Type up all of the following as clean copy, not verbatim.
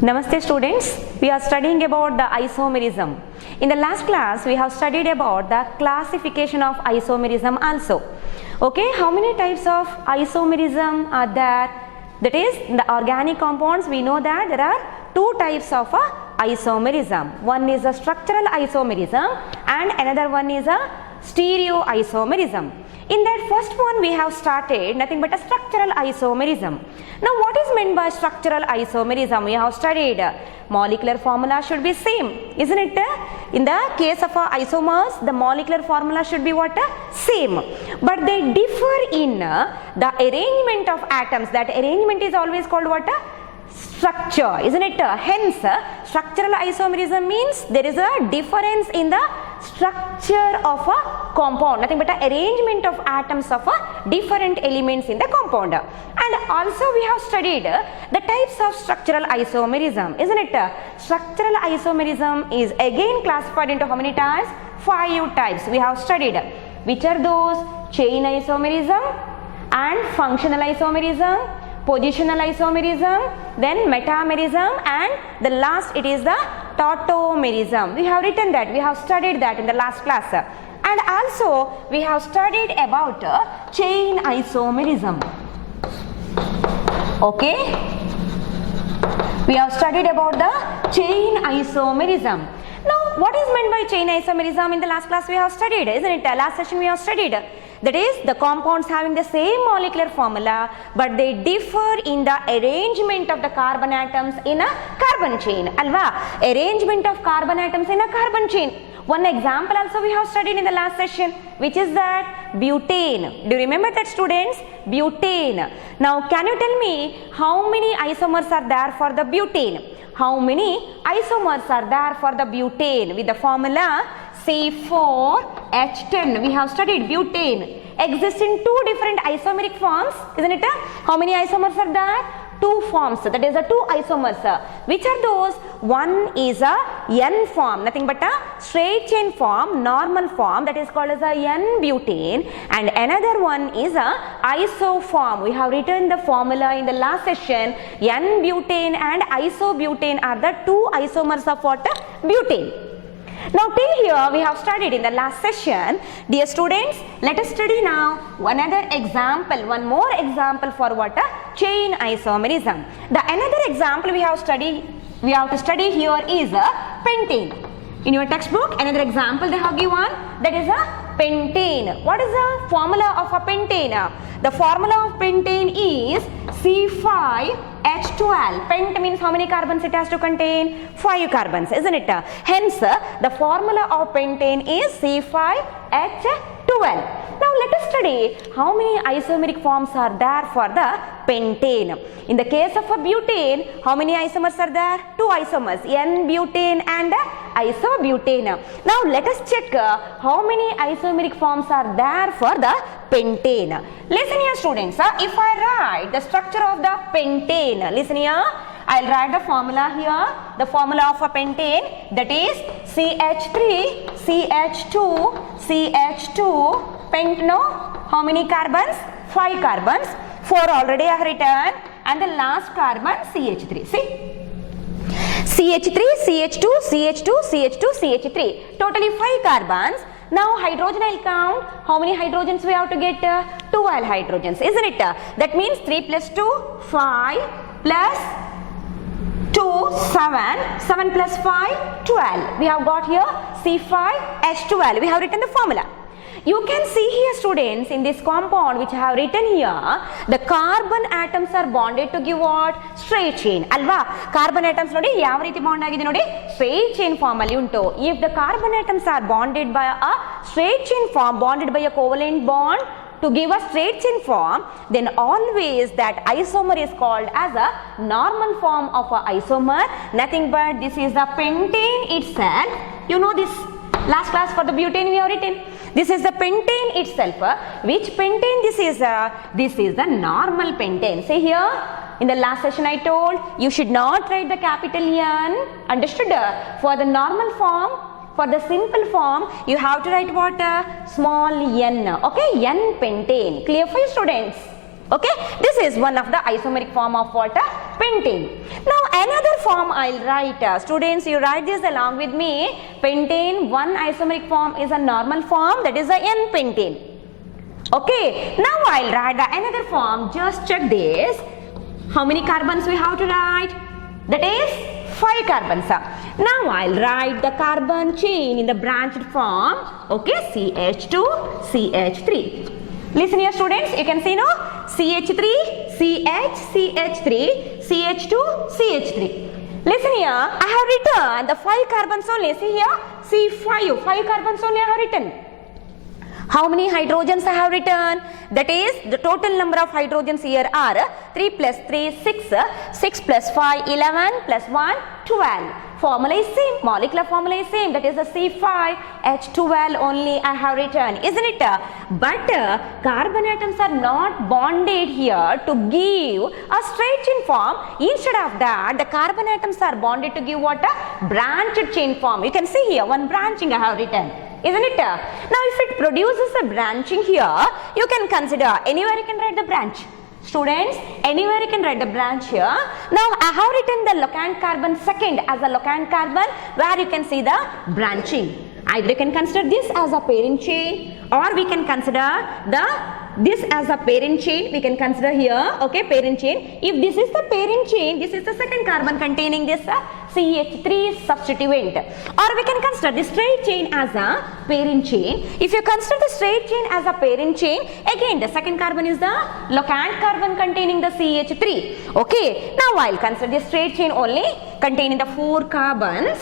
Namaste students, we are studying about the isomerism. In the last class, we have studied about the classification of isomerism also. Okay, how many types of isomerism are there? That is, in the organic compounds, we know that there are two types of isomerism. One is a structural isomerism and another one is a stereoisomerism. In that first one we have started nothing but a structural isomerism. Now what is meant by structural isomerism? We have studied molecular formula should be same, isn't it? In the case of isomers, the molecular formula should be what? Same. But they differ in the arrangement of atoms. That arrangement is always called what? Structure, isn't it? Hence, structural isomerism means there is a difference in the structure of a compound, nothing but an arrangement of atoms of different elements in the compound. And also we have studied the types of structural isomerism, isn't it? Structural isomerism is again classified into how many types? 5 types we have studied. Which are those? Chain isomerism and functional isomerism, positional isomerism, then metamerism, and the last it is the tautomerism. We have written that, we have studied that in the last class. And also we have studied about chain isomerism. Okay, we have studied about the chain isomerism. Now what is meant by chain isomerism? In the last class we have studied, isn't it? Last session we have studied. That is, the compounds having the same molecular formula but they differ in the arrangement of the carbon atoms in a carbon chain. Alva, arrangement of carbon atoms in a carbon chain. One example also we have studied in the last session, which is that butane. Do you remember that, students? Butane. Now can you tell me how many isomers are there for the butane? How many isomers are there for the butane with the formula C4H10? We have studied butane exists in 2 different isomeric forms, isn't it? How many isomers are there? 2 forms, that is the 2 isomers. Which are those? One is a N form, nothing but a straight chain form, normal form, that is called as a N-butane, and another one is a iso form. We have written the formula in the last session. N-butane and isobutane are the 2 isomers of what? Butane. Now till here we have studied in the last session. Dear students, let us study now one other example, one more example for what? Chain isomerism. The another example we have to study here is a pentane. In your textbook, another example they have given, that is a pentane. What is the formula of a pentane? The formula of pentane is C5H12. Pent means how many carbons it has to contain? 5 carbons, isn't it? Hence, the formula of pentane is C5H12. Now let us study how many isomeric forms are there for the pentane. In the case of a butane, how many isomers are there? 2 isomers, N-butane and isobutane. Now let us check how many isomeric forms are there for the pentane. Listen here, students. If I write the structure of the pentane, listen here. I'll write the formula here. The formula of a pentane, that is CH3, CH2, CH2, pentano. How many carbons? 5 carbons. 4 already I have written, and the last carbon CH3. See, CH3, CH2, CH2, CH2, CH3. Totally 5 carbons. Now hydrogen I'll count. How many hydrogens we have to get? 12 hydrogens, isn't it? That means 3 plus 2, 5 plus 2, 7, 7 plus 5, 12. We have got here C5H12. We have written the formula. You can see here, students, in this compound which I have written here, the carbon atoms are bonded to give what? Straight chain. Alva, carbon atoms nodi yav riti bond agide nodi? Straight chain form alli unto. If the carbon atoms are bonded by a straight chain form, bonded by a covalent bond to give a straight chain form, then always that isomer is called as a normal form of a isomer. Nothing but this is the pentane itself. You know this. Last class for the butane we have written. This is the pentane itself. Which pentane this is? This is the normal pentane. See here, in the last session I told you should not write the capital N. Understood? For the normal form, for the simple form, you have to write what? Small n. Okay, N pentane. Clear for you, students? Okay, this is one of the isomeric form of what? Pentane. Now another form I'll write. Students, you write this along with me. Pentane, one isomeric form is a normal form, that is a N-pentane. Okay, now I'll write another form. Just check this. How many carbons we have to write? That is 5 carbons. Now I'll write the carbon chain in the branched form. Okay, CH2, CH3. Listen here, students. You can see now CH3, CH, CH3, CH2, CH3. Listen here. I have written the 5 carbons only. See here. C5. 5 carbons only I have written. How many hydrogens I have written? That is, the total number of hydrogens here are 3 plus 3, 6, 6 plus 5, 11, plus 1, 12. Formula is same, molecular formula is same, that is the C5H12 only I have written, isn't it? But carbon atoms are not bonded here to give a straight chain form. Instead of that, the carbon atoms are bonded to give what? A branched chain form. You can see here, one branching I have written. Isn't it? Now if it produces a branching here, you can consider anywhere you can write the branch. Students, anywhere you can write the branch here. Now I have written the locant carbon second as a locant carbon where you can see the branching. Either you can consider this as a parent chain or we can consider this as a parent chain. We can consider here, okay, parent chain. If this is the parent chain, this is the second carbon containing this CH3 substituent. Or we can consider the straight chain as a parent chain. If you consider the straight chain as a parent chain, again the second carbon is the locant carbon containing the CH3. Okay, now I'll consider the straight chain only containing the 4 carbons.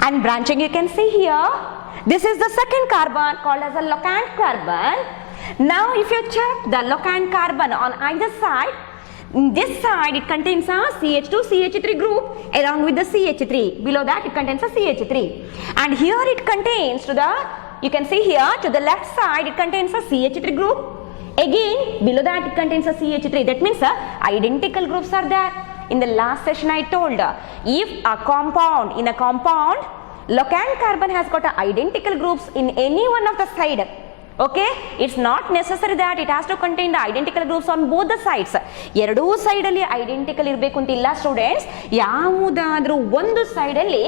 And branching you can see here. This is the second carbon called as a locant carbon. Now if you check the locant carbon on either side, this side it contains a CH2 CH3 group along with the CH3. Below that it contains a CH3. And here it contains you can see here to the left side it contains a CH3 group. Again below that it contains a CH3. That means identical groups are there. In the last session I told if in a compound locant carbon has got identical groups in any one of the side. Okay, it's not necessary that it has to contain the identical groups on both the sides. Eradu side alli identical irbeku anta illa students. Yavudadru ondu side alli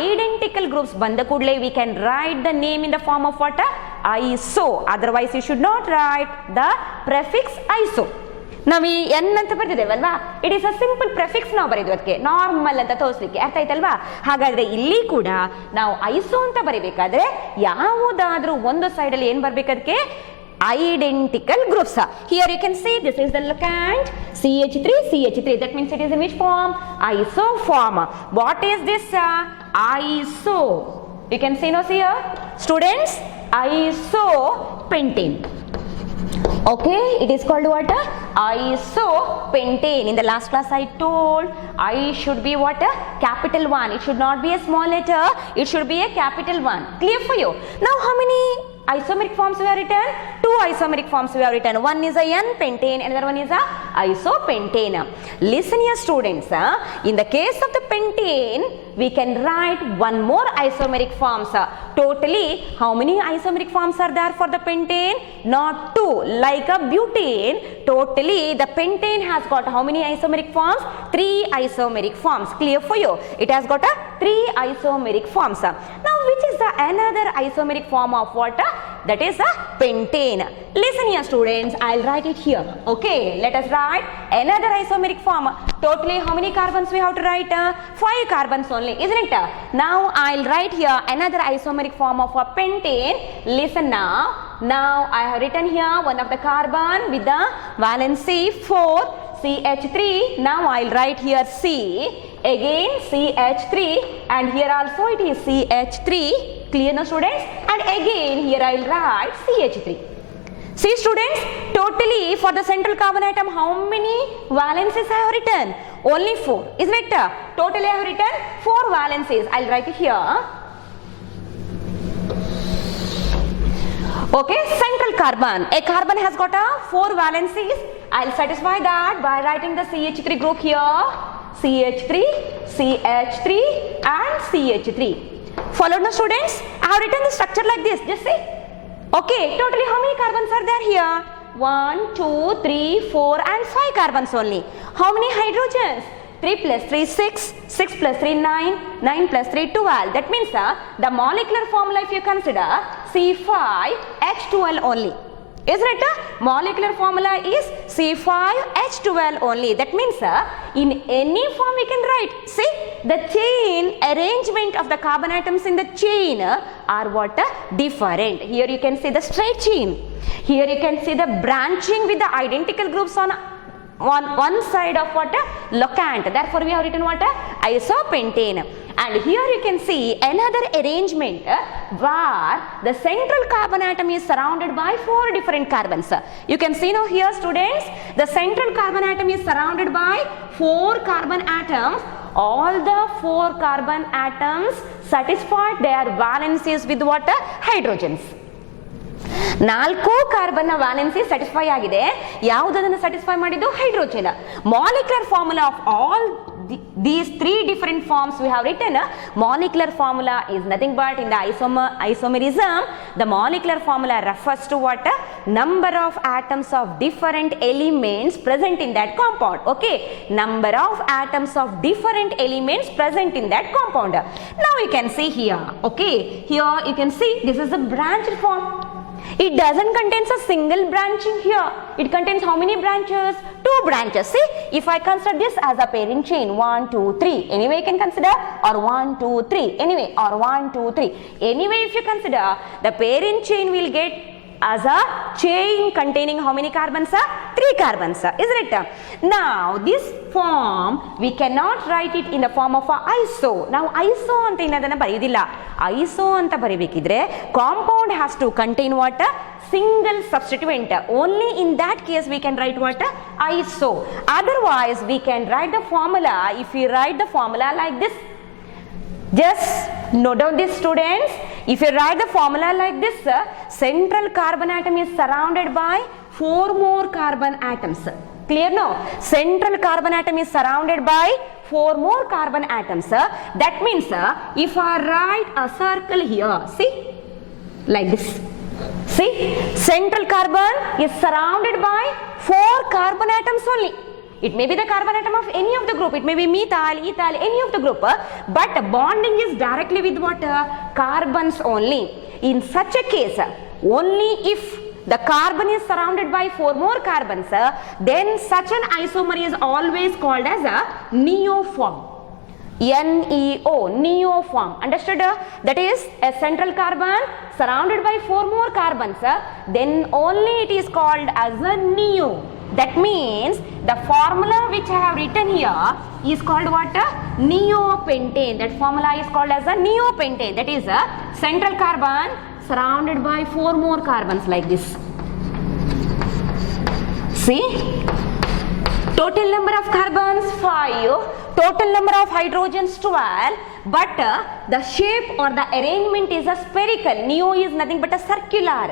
identical groups banda kudle we can write the name in the form of what? Iso. Otherwise you should not write the prefix iso. ನಾವು ಈ N ಅಂತ ಬರ್ತಿದ್ದೇವಲ್ವಾ, it is a simple prefix ನಾವು ಬರೆದು ಅದಕ್ಕೆ normal ಅಂತ ತೋರಿಸ್ಲಿಕ್ಕೆ, ಅರ್ಥ ಆಯ್ತಲ್ವಾ? ಹಾಗಾದ್ರೆ ಇಲ್ಲಿ ಕೂಡ ನಾವು ಐಸೋ ಅಂತ ಬರಿಬೇಕಾದ್ರೆ ಯಾವುದಾದ್ರೂ ಒಂದು ಸೈಡ್ ಅಲ್ಲಿ ಏನ್ ಬರ್ಬೇಕು ಅದಕ್ಕೆ? identical groups. Here you can see this is the locant CH3 CH3. That means it is in which form? Iso form. What is this? Iso. You can see now here students, isopentane. Okay, it is called what? Isopentane. In the last class I told I should be what? Capital 1. It should not be a small letter. It should be a capital 1. Clear for you? Now how many isomeric forms we have written? 2 isomeric forms we have written. One is a N-pentane, another one is a isopentane. Listen here students, in the case of the pentane, we can write one more isomeric forms. Totally, how many isomeric forms are there for the pentane? Not 2. Like a butane, totally the pentane has got how many isomeric forms? 3 isomeric forms. Clear for you? It has got 3 isomeric forms. Now, which is the another isomeric form of what? That is a pentane. Listen here students, I'll write it here. Okay, let us write another isomeric form. Totally how many carbons we have to write? 5 carbons only, isn't it? Now I'll write here another isomeric form of a pentane. Listen now. Now I have written here one of the carbon with the valency 4 CH3. Now I'll write here C, again CH3, and here also it is CH3. Clear now students? And again here I'll write CH3. See students, totally for the central carbon atom how many valencies I have written? Only 4, isn't it? Totally I have written 4 valencies. I'll write it here. Okay, central carbon. A carbon has got 4 valencies. I'll satisfy that by writing the CH3 group here. CH3, CH3 and CH3. Followed now students? I have written the structure like this. Just see. Okay, totally how many carbons are there here? 1, 2, 3, 4 and 5 carbons only. How many hydrogens? 3 plus 3 6, 6 plus 3 9, 9 plus 3 12. That means the molecular formula, if you consider C5H12 only. Isn't it? Molecular formula is C5H12 only. That means in any form we can write. See, the chain arrangement of the carbon atoms in the chain are what? Different. Here you can see the straight chain. Here you can see the branching with the identical groups on one side of what? Locant. Therefore we have written what? Isopentane. And here you can see another arrangement where the central carbon atom is surrounded by 4 different carbons. You can see now here, students, the central carbon atom is surrounded by 4 carbon atoms. All the 4 carbon atoms satisfied their valencies with what? Hydrogens. 4 carbon ನ valency satisfy ಆಗಿದೆ. ಯಾವುದನ್ನು satisfy ಮಾಡಿದ್ದು? Hydrogen. Molecular formula of all these 3 different forms we have written. Molecular formula is nothing but in the isomerism, the molecular formula refers to what? Number of atoms of different elements present in that compound. Okay, number of atoms of different elements present in that compound. Now you can see here. Okay, here you can see this is a branched form. It doesn't contain a single branching here. It contains how many branches? 2 branches. See, if I consider this as a pairing chain, 1, 2, 3. Anyway, you can consider, or 1, 2, 3. Anyway, or 1, 2, 3. Anyway, if you consider, the pairing chain will get as a chain containing how many carbons? 3 carbons, isn't it? Now, this form, we cannot write it in the form of a iso. Now, iso anta innadana bariyudilla. Iso anta baribekidre, compound has to contain what? Single substituent. Only in that case we can write what? Iso. Otherwise, we can write the formula, if we write the formula like this. Just note down this, students. If you write the formula like this, central carbon atom is surrounded by 4 more carbon atoms. Clear now? Central carbon atom is surrounded by 4 more carbon atoms. That means if I write a circle here, see, like this. See, central carbon is surrounded by 4 carbon atoms only. It may be the carbon atom of any of the group. It may be methyl, ethyl, any of the group. But bonding is directly with what? Carbons only. In such a case, only if the carbon is surrounded by 4 more carbons, then such an isomer is always called as a neoform. NEO, neoform. Understood? That is a central carbon surrounded by 4 more carbons. Then only it is called as a neo. That means the formula which I have written here is called what? Neopentane. That formula is called as a neopentane. That is a central carbon surrounded by 4 more carbons like this. See? Total number of carbons 5. Total number of hydrogens 12. But the shape or the arrangement is a spherical. Neo is nothing but a circular.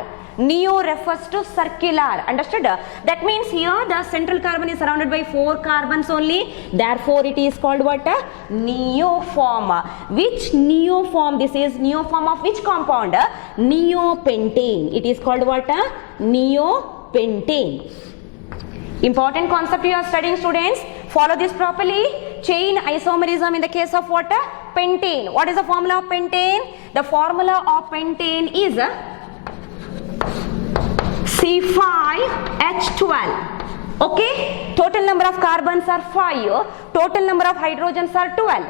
Neo refers to circular. Understood? That means here the central carbon is surrounded by 4 carbons only. Therefore, it is called what? Neoform. Which neoform? This is neoform of which compound? Neopentane. It is called what? Neopentane. Important concept you are studying, students. Follow this properly. Chain isomerism in the case of what? Pentane. What is the formula of pentane? The formula of pentane is C5H12. Okay, total number of carbons are 5, total number of hydrogens are 12.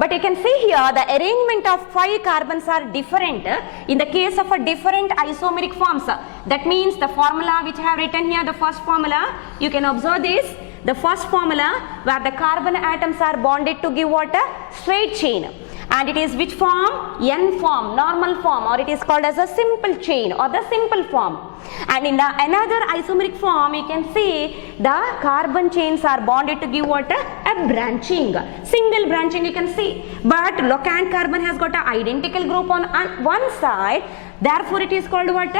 But you can see here the arrangement of 5 carbons are different in the case of a different isomeric forms. That means the formula which I have written here, the first formula, you can observe this. The first formula where the carbon atoms are bonded to give what? Straight chain. And it is which form? N form, normal form, or it is called as a simple chain or the simple form. And in the another isomeric form, you can see the carbon chains are bonded to give what? A branching, single branching you can see. But locant carbon has got an identical group on one side. Therefore, it is called what?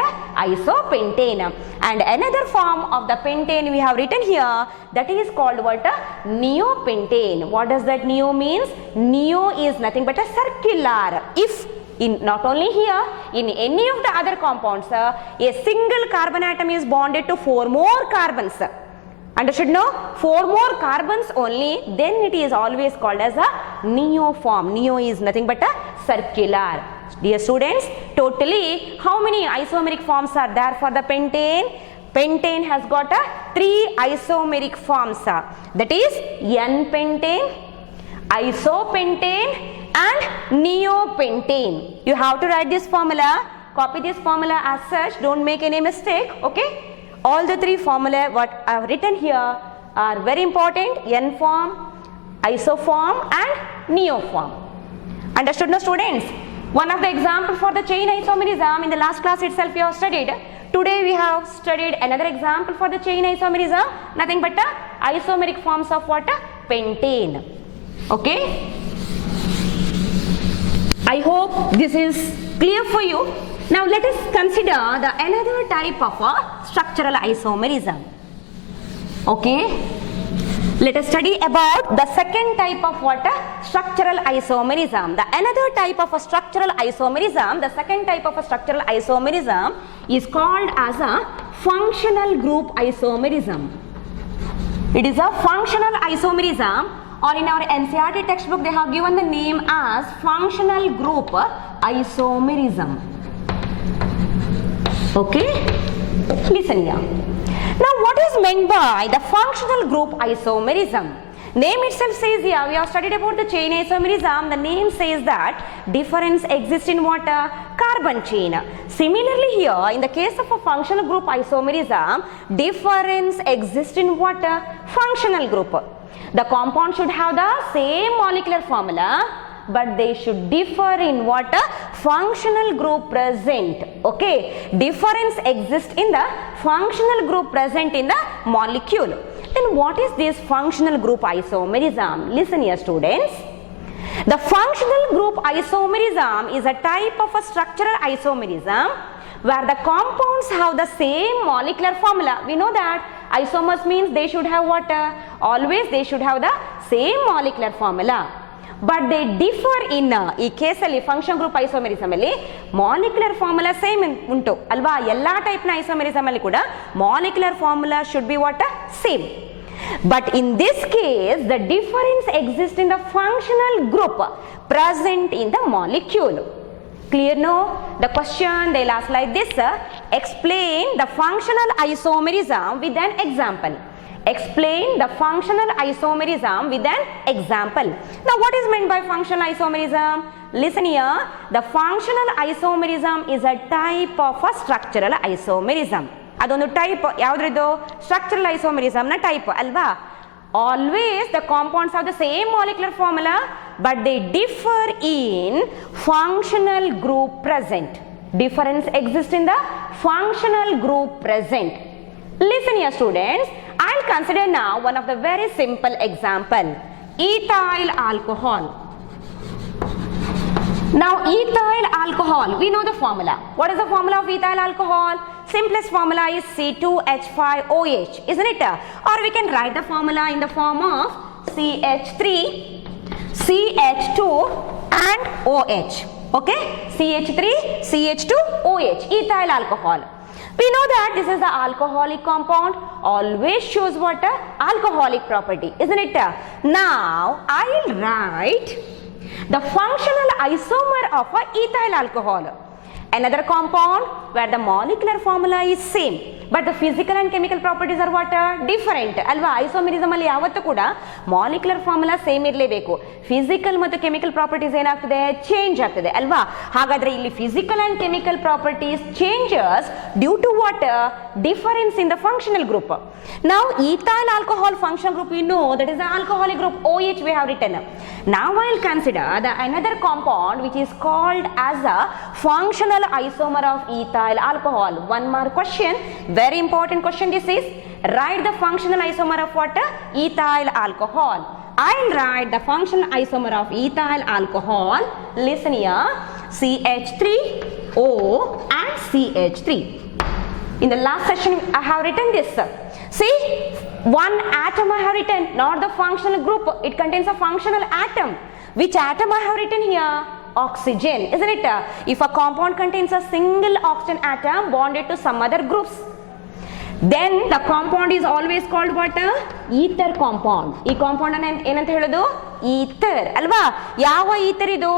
Isopentane. And another form of the pentane we have written here, that is called what? Neopentane. What does that neo means? Neo is nothing but a circular. If in not only here, in any of the other compounds, a single carbon atom is bonded to 4 more carbons. Understood? No? 4 more carbons only, then it is always called as a neoform. Neo is nothing but a circular. Dear students, totally how many isomeric forms are there for the pentane? Pentane has got a 3 isomeric forms. That is N-pentane, isopentane and neopentane. You have to write this formula. Copy this formula as such. Don't make any mistake. Okay? All the 3 formula what I have written here are very important. N form, isoform and neoform. Understood, no students? One of the example for the chain isomerism in the last class itself we have studied. Today we have studied another example for the chain isomerism. Nothing but isomeric forms of what? Pentane. Okay? I hope this is clear for you. Now let us consider the another type of structural isomerism. Okay? Let us study about the second type of what? Structural isomerism. The another type of a structural isomerism, the second type of a structural isomerism is called as a functional group isomerism. It is a functional isomerism, or in our NCERT textbook they have given the name as functional group isomerism. Okay? Listen here. Now what is meant by the functional group isomerism? Name itself says here, we have studied about the chain isomerism. The name says that difference exists in what? Carbon chain. Similarly here, in the case of a functional group isomerism, difference exists in what? Functional group. The compound should have the same molecular formula, but they should differ in what? Functional group present. Okay, difference exists in the functional group present in the molecule. Then what is this functional group isomerism? Listen here students. The functional group isomerism is a type of a structural isomerism where the compounds have the same molecular formula. We know that isomers means they should have what? Always they should have the same molecular formula. But they differ in ಈ ಕೇಸಲ್ಲಿ function group isomerism ಅಲ್ಲಿ molecular formula same ಉಂಟು ಅಲ್ವಾ? ಎಲ್ಲಾ type ನ isomerism ಅಲ್ಲಿ ಕೂಡ molecular formula should be what? Same. But in this case the difference exists in the functional group present in the molecule. Clear? No? The question they'll ask like this: explain the functional isomerism with an example. Explain the functional isomerism with an example. Now what is meant by functional isomerism? Listen here. The functional isomerism is a type of a structural isomerism. ಅದೊಂದು type ಯಾವ್ದ್ರದ್ದು? Structural isomerism ನ type ಅಲ್ವಾ? Always the compounds have the same molecular formula, but they differ in functional group present. Difference exists in the functional group present. Listen here students. I'll consider now one of the very simple example. Ethyl alcohol. Now ethyl alcohol, we know the formula. What is the formula of ethyl alcohol? Simplest formula is C2H5OH, isn't it? Or we can write the formula in the form of CH3, CH2 and OH. Okay? CH3, CH2, OH, ethyl alcohol. We know that this is the alcoholic compound, always shows what? Alcoholic property, isn't it? Now I'll write the functional isomer of a ethyl alcohol. Another compound where the molecular formula is same, but the physical and chemical properties are what? Different. ಅಲ್ವಾ? Isomerism ಅಲ್ಲಿ ಯಾವತ್ತೂ ಕೂಡ molecular formula same ಇರಲೇಬೇಕು. Physical ಮತ್ತು chemical properties ಏನಾಗ್ತದೆ? Change ಆಗ್ತದೆ ಅಲ್ವಾ? ಹಾಗಾದ್ರೆ ಇಲ್ಲಿ physical and chemical properties changes due to what? Difference in the functional group. Now ethyl alcohol functional group we know that is the alcoholic group OH we have written. Now I will consider the another compound which is called as a functional isomer of ethyl alcohol. One more question, very important question this is. Write the functional isomer of what? Ethyl alcohol. I will write the functional isomer of ethyl alcohol. Listen here. CH3O and CH3. In the last session I have written this. See, one atom I have written, not the functional group. It contains a functional atom. Which atom I have written here? Oxygen, isn't it? If a compound contains a single oxygen atom bonded to some other groups. Then the compound is always called what? Ether compound. ಈ compound ಅನ್ನು ಏನಂತ ಹೇಳೋದು? Ether ಅಲ್ವಾ? ಯಾವ ether ಇದು?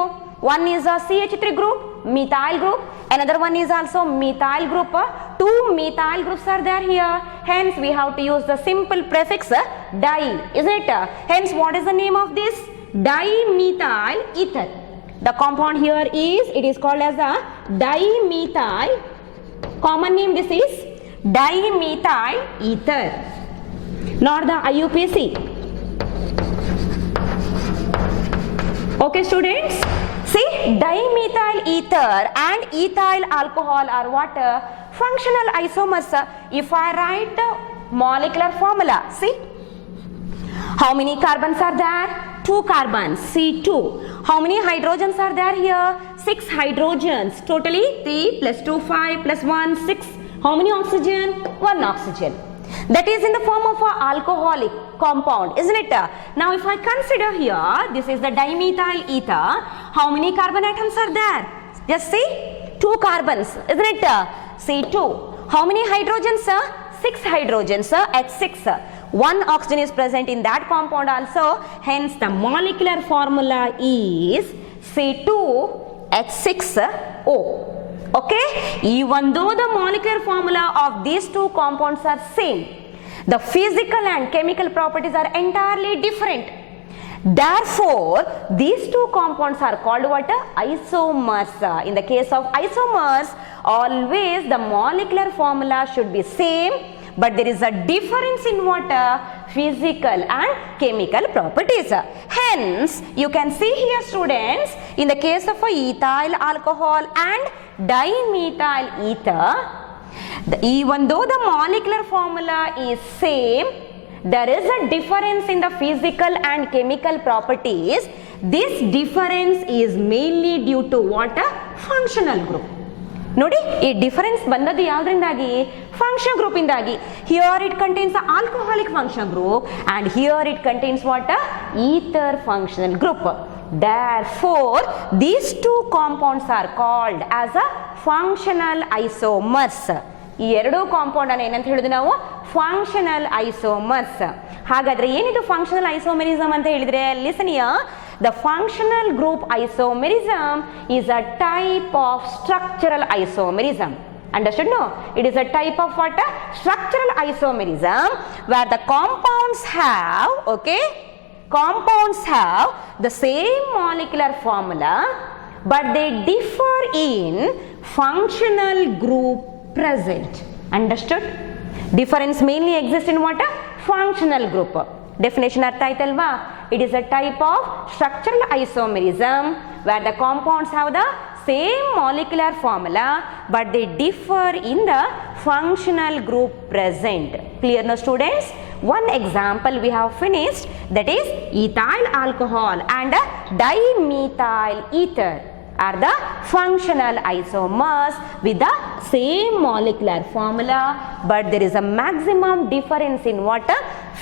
One is a CH3 group, methyl group. Another one is also methyl group. Two methyl groups are there here. Hence we have to use the simple prefix di, isn't it? Hence what is the name of this? Dimethyl ether. The compound here is called as a dimethyl. Common name this is dimethyl ether, not the IUPAC. Okay students, see, dimethyl ether and ethyl alcohol are what? Functional isomers. If I write the molecular formula, see, how many carbons are there? 2 carbons, C2. How many hydrogens are there here? 6 hydrogens. Totally 3 plus 2, 5 plus 1, 6. How many oxygen? 1 oxygen. That is in the form of an alcoholic compound, isn't it? Now if I consider here, this is the dimethyl ether. How many carbon atoms are there? Just see, 2 carbons, isn't it? C2. How many hydrogens? 6 hydrogens at 6. 1 oxygen is present in that compound also. Hence the molecular formula is C2H6O. Okay, even though the molecular formula of these two compounds are same, the physical and chemical properties are entirely different. Therefore these two compounds are called what? Isomers. In the case of isomers, always the molecular formula should be same, but there is a difference in what? Physical and chemical properties. Hence you can see here students, in the case of ethyl alcohol and dimethyl ether, even though the molecular formula is same, there is a difference in the physical and chemical properties. This difference is mainly due to what? Functional group. ನೋಡಿ, ಈ difference ಬಂದದ್ದು ಯಾವುದರಿಂದಾಗಿ? Function group ಇಂದಾಗಿ. Here it contains alcoholic function group and here it contains what? Ether functional group. Therefore these two compounds are called as a functional isomers. ಈ ಎರಡು compound ಅನ್ನು ಏನಂತ ಹೇಳಿದ್ವಿ ನಾವು? Functional isomers. ಹಾಗಾದ್ರೆ ಏನಿದು ಫಂಕ್ಷನಲ್ ಐಸೋಮೆರಿಸಮ್ ಅಂತ ಹೇಳಿದ್ರೆ, listen here. The functional group isomerism is a type of structural isomerism. Understood? No? It is a type of what? Structural isomerism, where the compounds have, okay, compounds have the same molecular formula, but they differ in functional group present. Understood? Difference mainly exists in what? Functional group. Definition ಅರ್ಥ ಆಯ್ತಲ್ವಾ? It is a type of structural isomerism where the compounds have the same molecular formula but they differ in the functional group present. Clear now students? One example we have finished, that is ethyl alcohol and dimethyl ether are the functional isomers with the same molecular formula, but there is a maximum difference in what?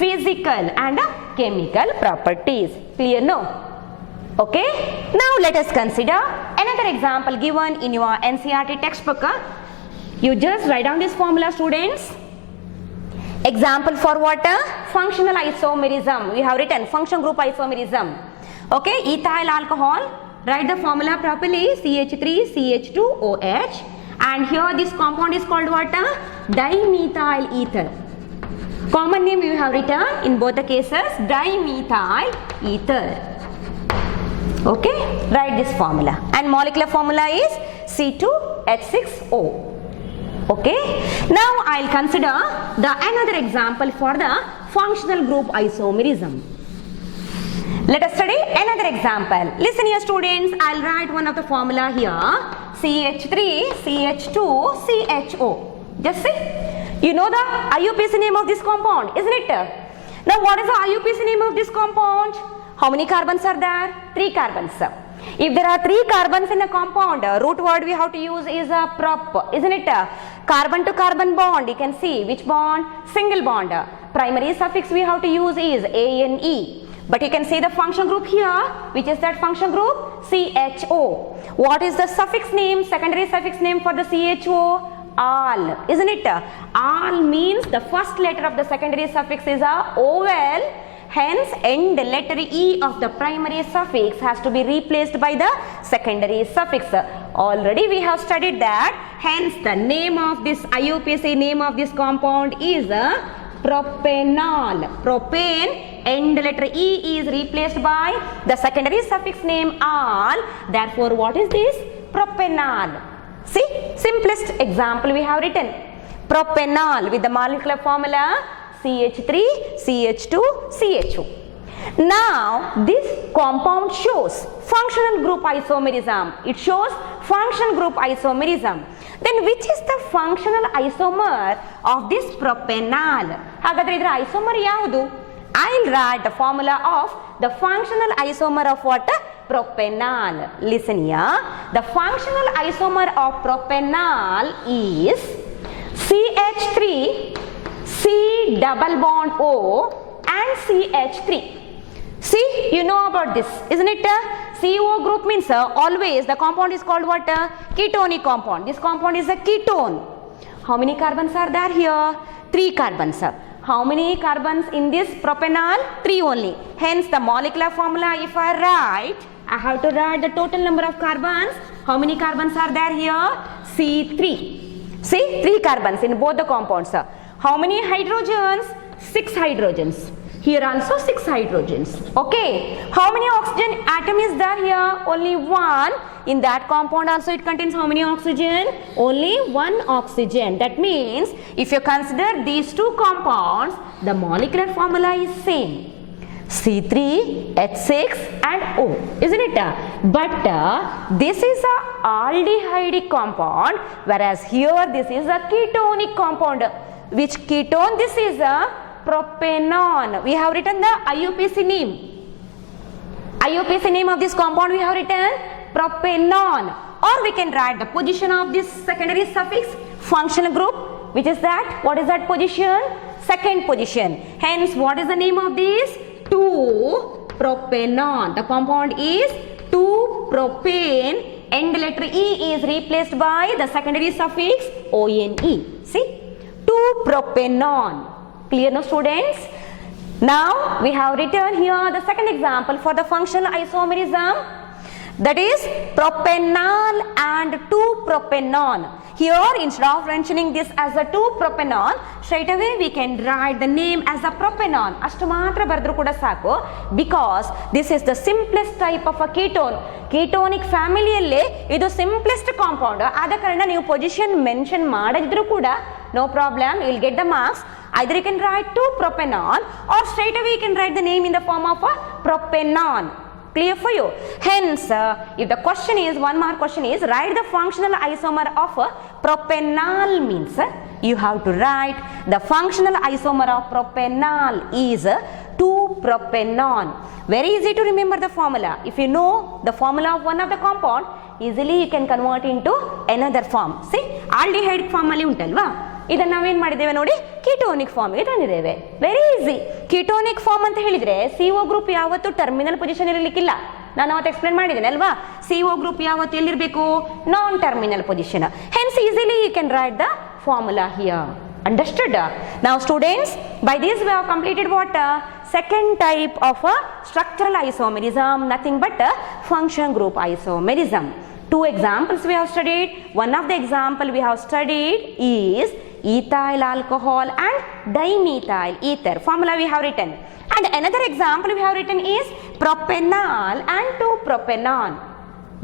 Physical and chemical properties. Clear no? Okay, now let us consider another example given in your NCERT textbook. You just write down this formula students. Example for what? Functional isomerism. We have written function group isomerism. Okay, ethyl alcohol, write the formula properly, CH3CH2OH, and here this compound is called what? Dimethyl ether. Common name you have written in both the cases, dimethyl ether. Okay, write this formula, and molecular formula is C2H6O. Okay, now I'll consider the another example for the functional group isomerism. Let us study another example. Listen here students, I'll write one of the formula here, CH3CH2CHO. Just see, you know the IUPAC name of this compound, isn't it? Now what is the IUPAC name of this compound? How many carbons are there? 3 carbons. If there are 3 carbons in a compound, root word we have to use is a prop, isn't it? Carbon to carbon bond, you can see which bond? Single bond. Primary suffix we have to use is ANE. But you can see the function group here. Which is that function group? CHO. What is the suffix name, secondary suffix name for the CHO? al, isn't it? Al means the first letter of the secondary suffix is a vowel. Hence, end letter E of the primary suffix has to be replaced by the secondary suffix. Already we have studied that. Hence, the name of this IUPAC name of this compound is propanol. Propane, end letter E is replaced by the secondary suffix name al. Therefore, what is this? Propanol. See, simplest example we have written. Propanol with the molecular formula CH3, CH2, CHO. Now, this compound shows functional group isomerism. It shows functional group isomerism. Then, which is the functional isomer of this propanol? Hagadre idra isomer yavudu? I'll write the formula of the functional isomer of what? Propanol. Listen here. The functional isomer of propanol is CH3, C double bond O and CH3. See, you know about this, isn't it? CO group means always the compound is called what? Ketonic compound. This compound is a ketone. How many carbons are there here? 3 carbons. How many carbons in this propanol? 3 only. Hence the molecular formula, if I write, I have to write the total number of carbons. How many carbons are there here? C3. See, 3 carbons in both the compounds. How many hydrogens? 6 hydrogens. Here also 6 hydrogens. Okay. How many oxygen atom is there here? Only 1. In that compound also it contains how many oxygen? Only 1 oxygen. That means if you consider these 2 compounds, the molecular formula is same. C3, H6 and O, isn't it? But this is a aldehydic compound, whereas here this is a ketonic compound. Which ketone? This is a propanol. We have written the IUPAC name. IUPAC name of this compound we have written propanol. Or we can write the position of this secondary suffix functional group. Which is that? What is that position? Second position. Hence, what is the name of this? 2-propanol. The compound is 2-propane. End letter E is replaced by the secondary suffix ONE. See? 2-propanol. Clear now, students? Now we have written here the second example for the functional isomerism, that is propanol and 2-propanol. Here, instead of mentioning this as a 2-propanol, straight away we can write the name as a propanol. Ashtu matra baradru kuda saku, because this is the simplest type of a ketone. Ketonic family alle idu simplest compound. Ada karana neevu position mention madidru kuda no problem, you will get the marks. Either you can write 2-propanol or straight away you can write the name in the form of a propanol. Clear for you? Hence, if the question is, one mark question is, write the functional isomer of propanol means, you have to write the functional isomer of propanol is 2-propanol. Very easy to remember the formula. If you know the formula of one of the compound, easily you can convert into another form. See, aldehyde form alli untalva. ಇದನ್ನ ನಾವೇನು ಮಾಡಿದ್ದೇವೆ ನೋಡಿ, ಕೀಟೋನಿಕ್ ಫಾರ್ಮ್ಗೆ ತಂದಿದ್ದೇವೆ. Very easy. ಕೀಟೋನಿಕ್ form ಅಂತ ಹೇಳಿದ್ರೆ CO group ಯಾವತ್ತು terminal position ಇರಲಿಕ್ಕಿಲ್ಲ. ನಾನು ಅವತ್ತು ಎಕ್ಸ್ಪ್ಲೇನ್ ಮಾಡಿದ್ದೇನೆ ಅಲ್ವಾ? CO ಗ್ರೂಪ್ ಯಾವತ್ತು ಎಲ್ಲಿರಬೇಕು? Non terminal position. Hence easily you can write the formula here. Understood? Now students, by this we have completed what? Second type of structural isomerism, nothing but function group isomerism. 2 examples we have studied. One of the example we have studied is ethyl alcohol and dimethyl ether. Formula we have written. And another example we have written is propanol and 2-propanol.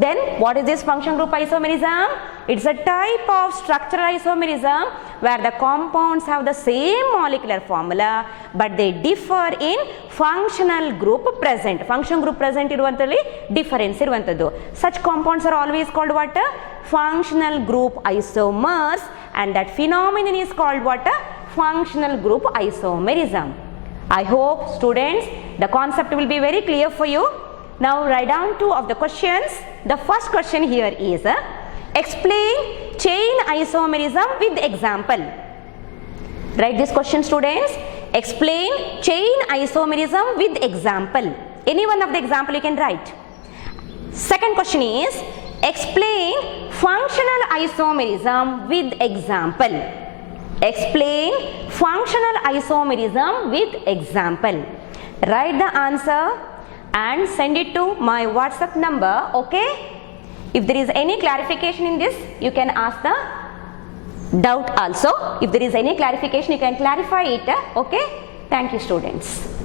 Then what is this function group isomerism? It's a type of structural isomerism where the compounds have the same molecular formula but they differ in functional group present. Function group present iruvantalli difference iruvantadu. Such compounds are always called what? Functional group isomers, and that phenomenon is called what? Functional group isomerism. I hope students the concept will be very clear for you. Now write down 2 of the questions. The first question here is explain chain isomerism with example. Write this question students. Explain chain isomerism with example. Any one of the example you can write. Second question is Explain functional isomerism with example. Explain functional isomerism with example. Write the answer and send it to my WhatsApp number, okay? If there is any clarification in this, you can ask the doubt also. If there is any clarification, you can clarify it, okay? Thank you, students.